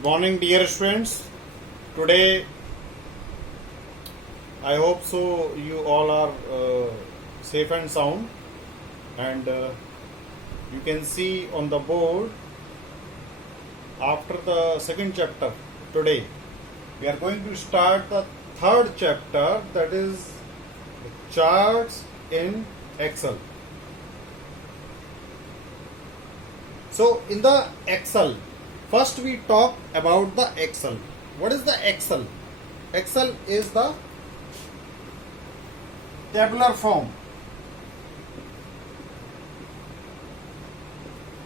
Good morning, dear students. Today, I hope so you all are safe and sound, and you can see on the board after the second chapter. Today, we are going to start the third chapter, that is charts in Excel. So, in the Excel, first we talk about the Excel. What is the Excel? Excel is the tabular form.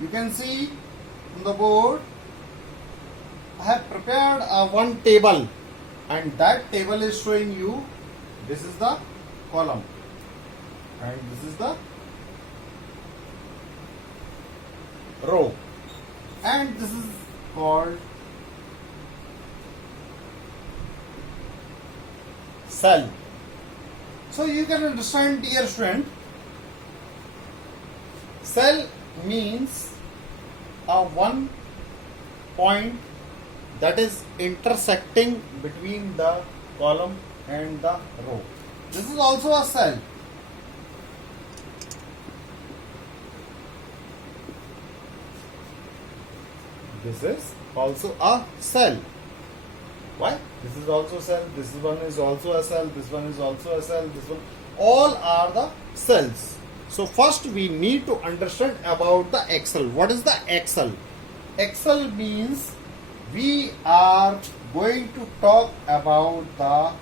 You can see on the board, I have prepared one table, and that table is showing you this is the column and this is the row, and this is called cell. So you can understand, dear student, cell means a one point that is intersecting between the column and the row. This is also a cell. This is also a cell. Why? This is also cell, this one is also a cell, this one is also a cell, this one. All are the cells. So first we need to understand about the Excel. What is the Excel? Excel means we are going to talk about the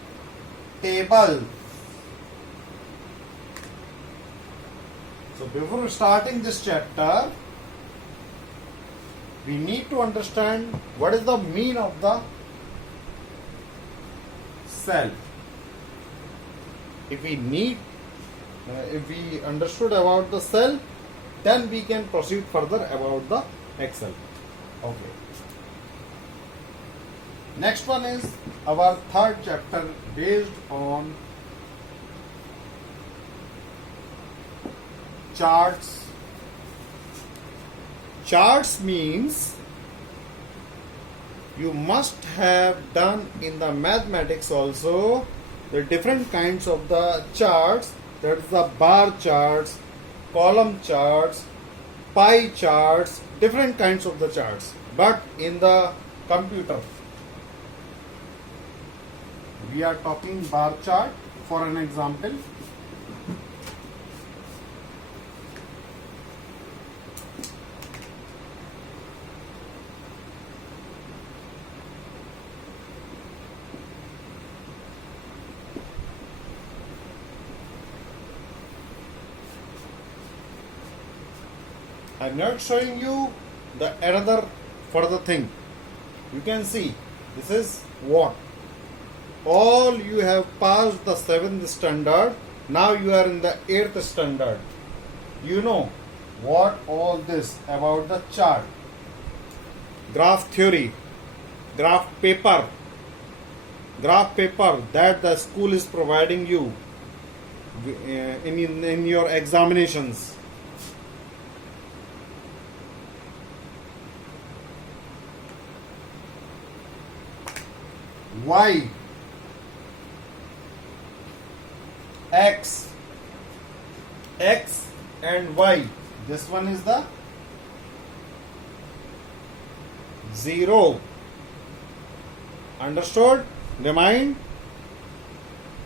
table. So before starting this chapter, we need to understand what is the meaning of the cell. If we understood about the cell, then we can proceed further about the Excel. Okay. Next one is our third chapter based on charts. Charts means you must have done in the mathematics also the different kinds of the charts, that is the bar charts, column charts, pie charts, different kinds of the charts. But in the computer, we are talking bar chart for an example. I am not showing you the another further thing. You can see this is what? All you have passed the 7th standard. Now you are in the 8th standard. You know what all this about the chart, graph theory, graph paper that the school is providing you in your examinations. Y, X and Y. This one is the 0. Understood? Remind?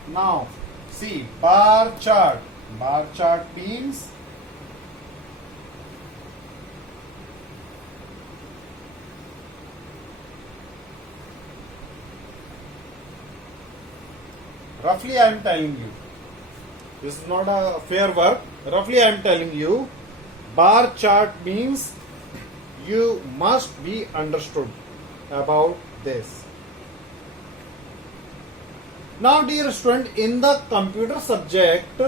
Now, see, bar chart. Bar chart means roughly I am telling you, this is not a fair work. Roughly I am telling you, bar chart means you must be understood about this. Now, dear student, in the computer subject,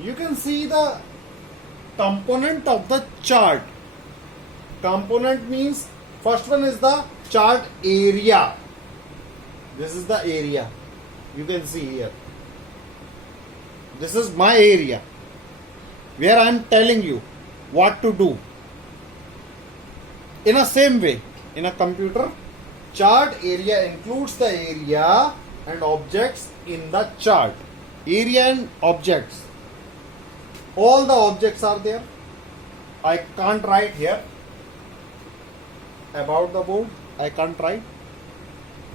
you can see the component of the chart. Component means first one is the chart area. This is the area. You can see here. This is my area where I am telling you what to do. In a same way, in a computer, Chart area includes the area and objects in the chart. Area and objects. All the objects are there. I can't write here. About the board, I can't write.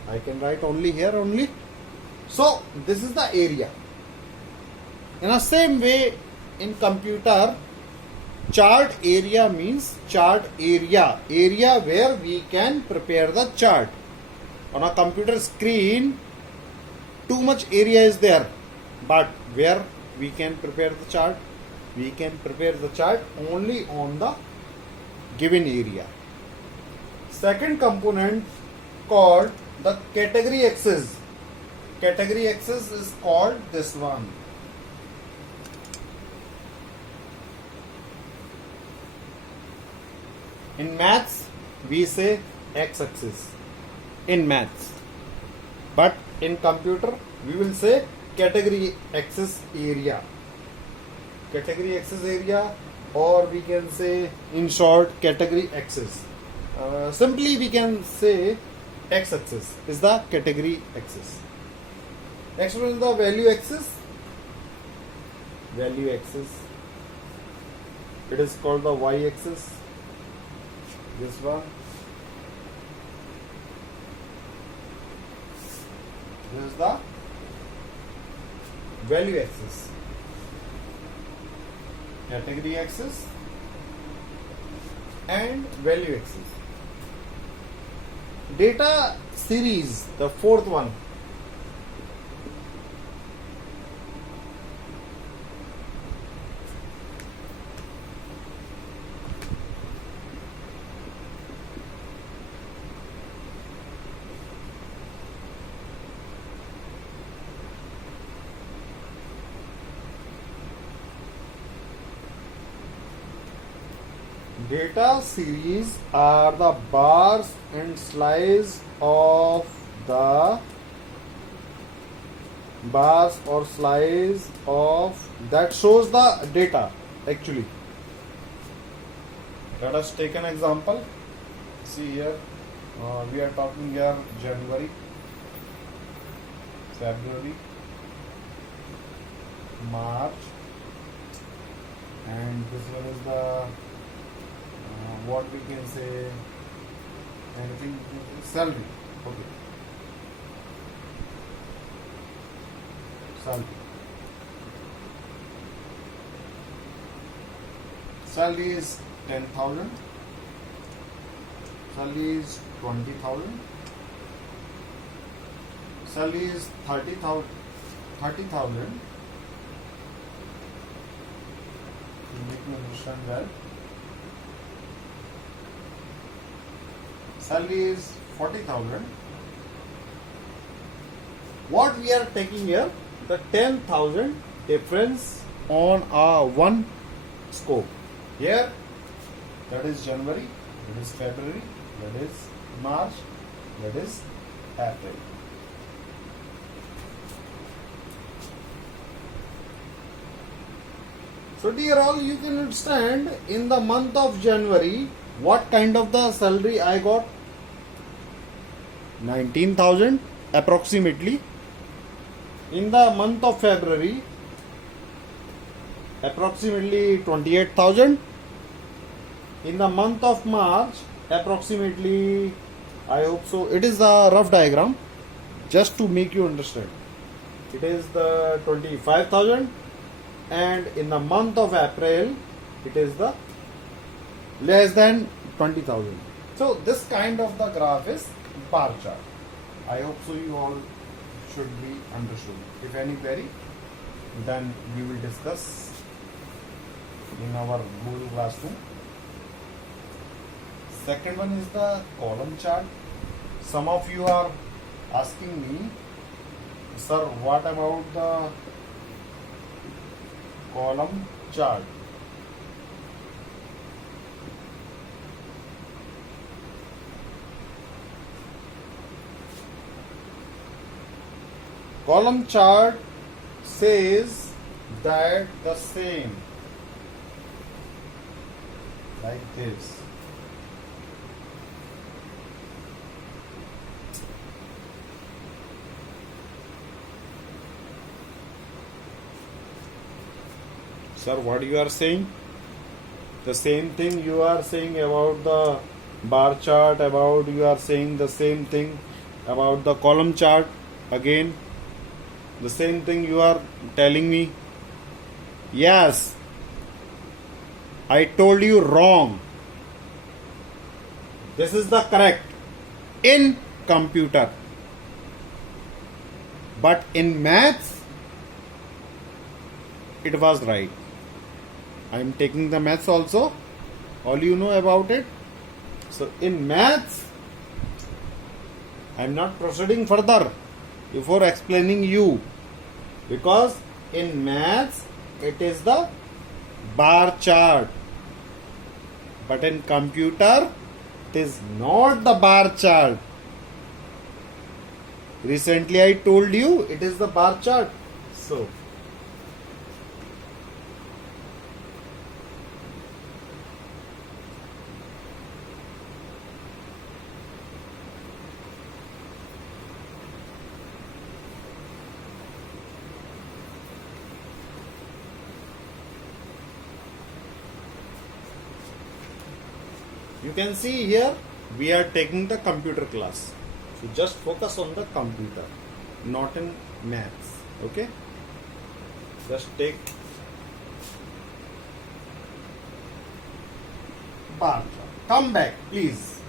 I can write only here only. So this is the area. In the same way, in computer, chart area means chart area where we can prepare the chart. On a computer screen, too much area is there, but where we can prepare the chart? We can prepare the chart only on the given area. Second component called the category axis. Category axis is called this one. In maths, we say x-axis. In maths. But in computer, we will say category axis area. Category axis area, or we can say in short category axis. Simply we can say x-axis is the category axis. Next one is the value axis. Value axis. It is called the y-axis. This one. This is the value axis. Category axis and value axis. Data series, the fourth one. Data series are the bars and slices of the bars or slice of that shows the data actually. Let us take an example. See here, we are talking here January, February, March, and this one is the what we can say, anything, salary. Okay, salary. Salary is 10,000. Salary is 20,000. Salary is 30,000. 30,000. Make me understand well. Salary is 40,000. What we are taking here, the 10,000 difference on our one scope. Here, that is January, that is February, that is March, that is April. So dear all, you can understand in the month of January what kind of the salary I got. 19,000 approximately. In the month of February, approximately 28,000. In the month of March, approximately, I hope so, it is the rough diagram just to make you understand. It is the 25,000, and in the month of April, it is the less than 20,000. So this kind of the graph is bar chart. I hope so you all should be understood. If any query, then we will discuss in our Google Classroom. Second one is the column chart. Some of you are asking me, sir, what about the column chart? Column chart says that the same, like this. Sir, what you are saying? The same thing you are saying about the bar chart, about you are saying the same thing about the column chart. Again, the same thing you are telling me. Yes, I told you wrong. This is the correct in computer. But in maths, it was right. I am taking the maths also. All you know about it. So in maths, I am not proceeding further before explaining you. Because in maths, it is the bar chart. But in computer, it is not the bar chart. Recently I told you it is the bar chart. So you can see here we are taking the computer class. So just focus on the computer, not in maths. Okay? Just take bar chart. Come back, please.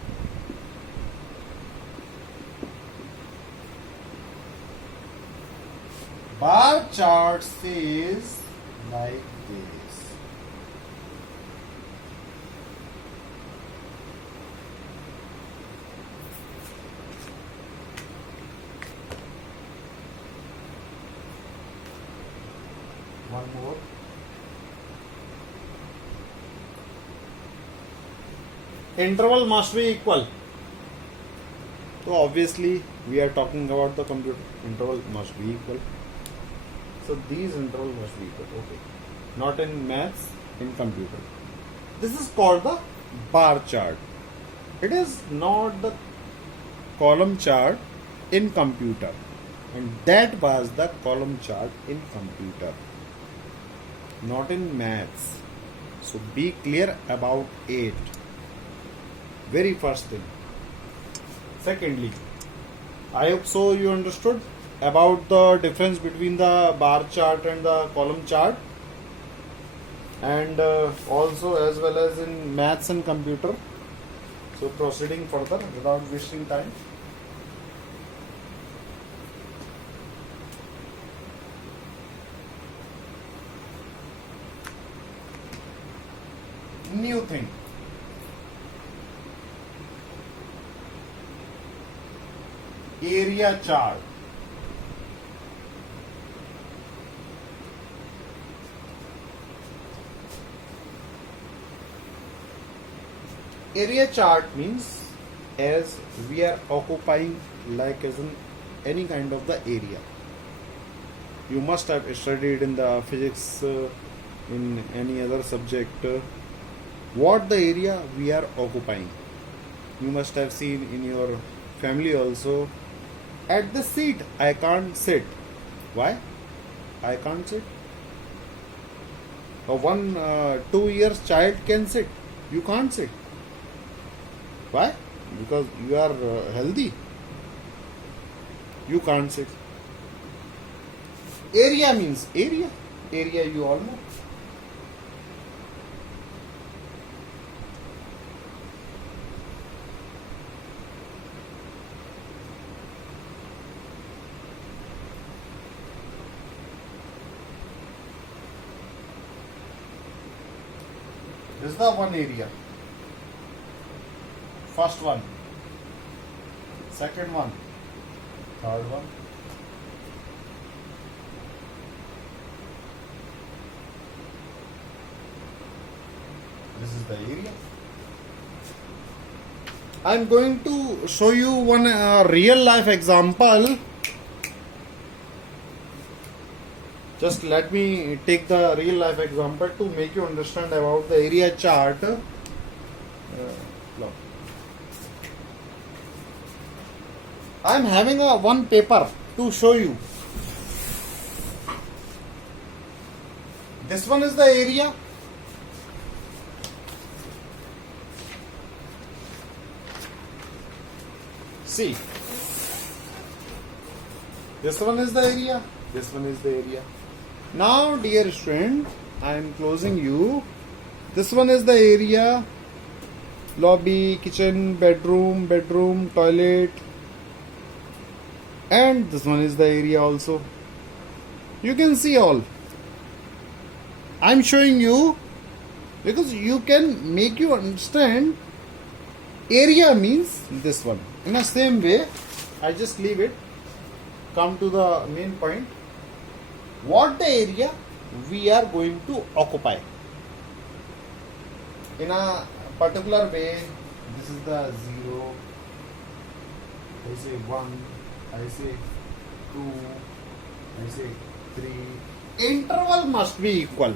Bar chart says like this. One more. Interval must be equal. So obviously we are talking about the computer. Interval must be equal. So these interval must be equal. Okay. Not in maths, in computer. This is called the bar chart. It is not the column chart in computer. And that was the column chart in computer, not in maths. So be clear about it. Very first thing. Secondly, I hope so you understood about the difference between the bar chart and the column chart, and also as well as in maths and computer. So proceeding further without wasting time. New thing. Area chart. Area chart means as we are occupying, like as in any kind of the area. You must have studied in the physics, in any other subject, what the area we are occupying. You must have seen in your family also. At the seat I can't sit. Why? I can't sit. A 2 years child can sit. You can't sit. Why? Because you are healthy. You can't sit. Area means area. Area you all know. This is the one area. First one, second one, third one. This is the area. I am going to show you one real life example. Just let me take the real life example to make you understand about the area chart. No. I am having one paper to show you. This one is the area. See, this one is the area. This one is the area. Now, dear student, I am closing you. This one is the area. Lobby, kitchen, bedroom, toilet. And this one is the area also. You can see all. I'm showing you because you can make you understand area means this one. In the same way, I just leave it. Come to the main point. What the area we are going to occupy. In a particular way, this is the 0. I say 1. I say 2. I say 3. Interval must be equal.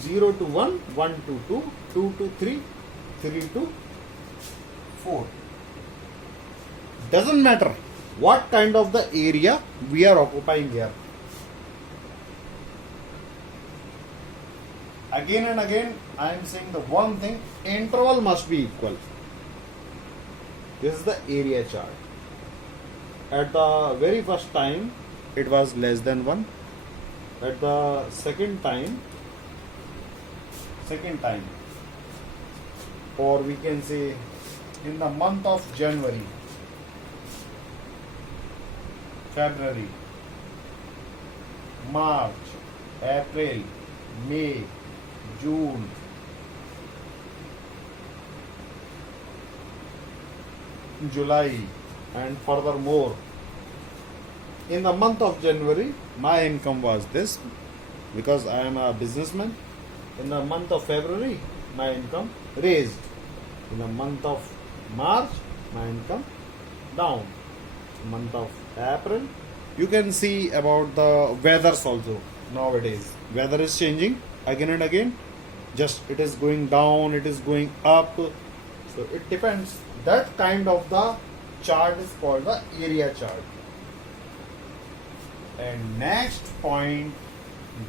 0 to 1, 1 to 2, 2 to 3, 3 to 4. Doesn't matter what kind of the area we are occupying here. Again and again I am saying the one thing, interval must be equal. This is the area chart. At the very first time it was less than 1. At the second time, or we can say in the month of January, February, March, April, May, June, July, and furthermore, in the month of January, my income was this because I am a businessman. In the month of February, my income raised. In the month of March, my income down. Month of April, you can see about the weathers also nowadays. Weather is changing again and again. Just it is going down, it is going up. So it depends. That kind of the chart is called the area chart. And next point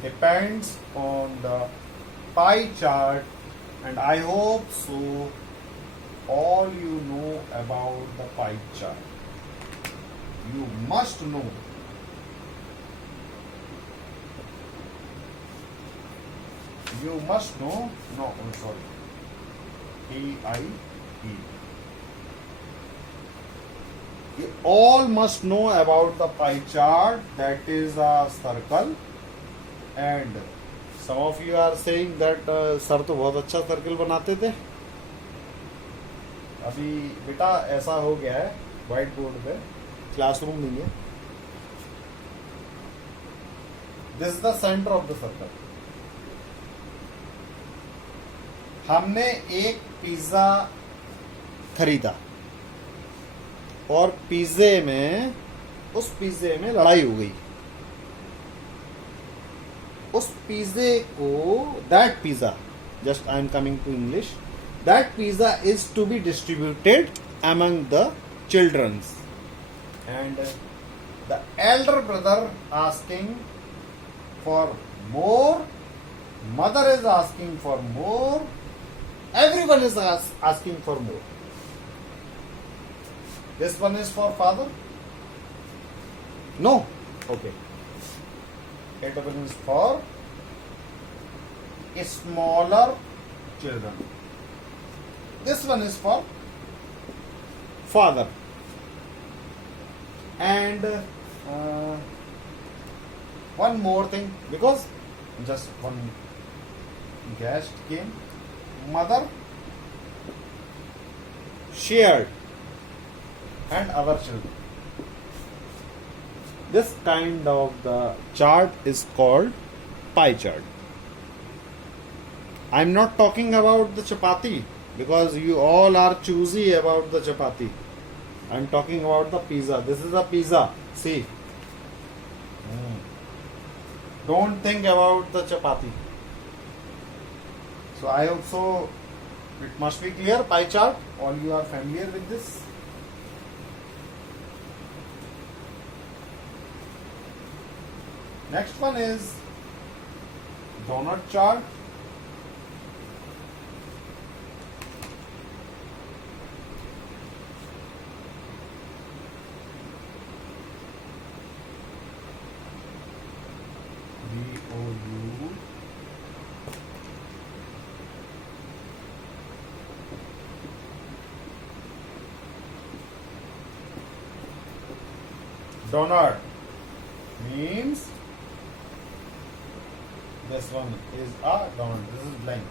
depends on the pie chart, and I hope so all you know about the pie chart. You must know. You must know. No, I'm sorry. P-I-E. You all must know about the pie chart. That is a circle. And some of you are saying that sir तो बहुत अच्छा circle बनाते थे. अभी बेटा ऐसा हो गया है व्हाइट बोर्ड पे, क्लासरूम नहीं है. This is the centre of the circle. हमने एक पिज्जा खरीदा और उस पिज्जे में लड़ाई हो गई. उस पिज्जे को, that pizza, just I am coming to English, that pizza is to be distributed among the childrens, and the elder brother asking for more, mother is asking for more, everyone is asking for more. This one is for father? No? Okay. It one is for smaller children. This one is for father. And one more thing, because just one guest came, mother shared and other children. This kind of the chart is called pie chart. I'm not talking about the chapati because you all are choosy about the chapati. I'm talking about the pizza. This is a pizza. See. Don't think about the chapati. So I hope so it must be clear. Pie chart. All you are familiar with this. Next one is donut chart. DOU. Donut means this one is a donut. This is blank.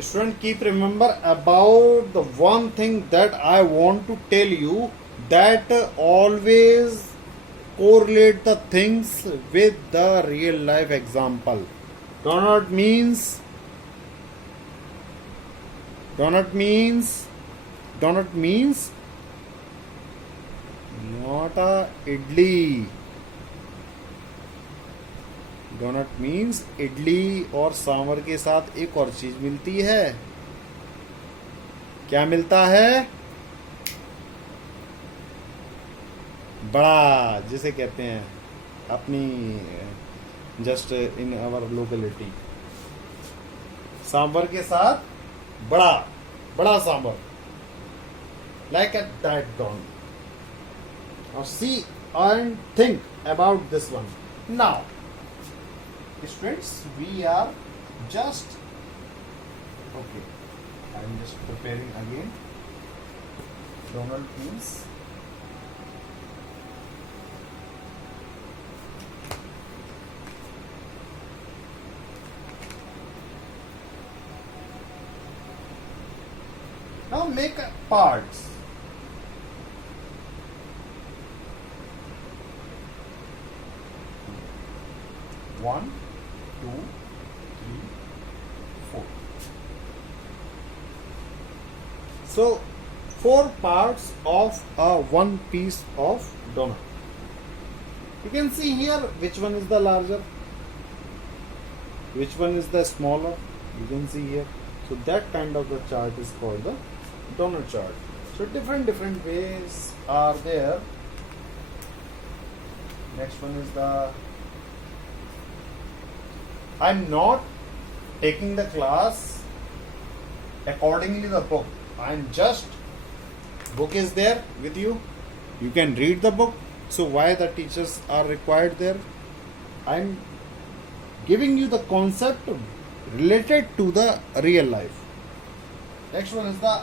Student, keep remember about the one thing that I want to tell you, that always correlate the things with the real life example. Donut means not a idli. Donut means idli और सांभर के साथ एक और चीज मिलती है. क्या मिलता है? बड़ा, जिसे कहते हैं अपनी just in our locality, sambar के साथ vada vada sambar, like at that donut. Now see and think about this one. Now, students, we are just okay. I am just preparing again. Donald means now make parts. One, 2, 3, 4. So 4 parts of a one piece of donut. You can see here which one is the larger, which one is the smaller. You can see here. So that kind of the chart is called the donut chart. So different ways are there. Next one is the, I'm not taking the class accordingly the book. I'm just, book is there with you. You can read the book. So why the teachers are required there? I'm giving you the concept related to the real life. Next one is the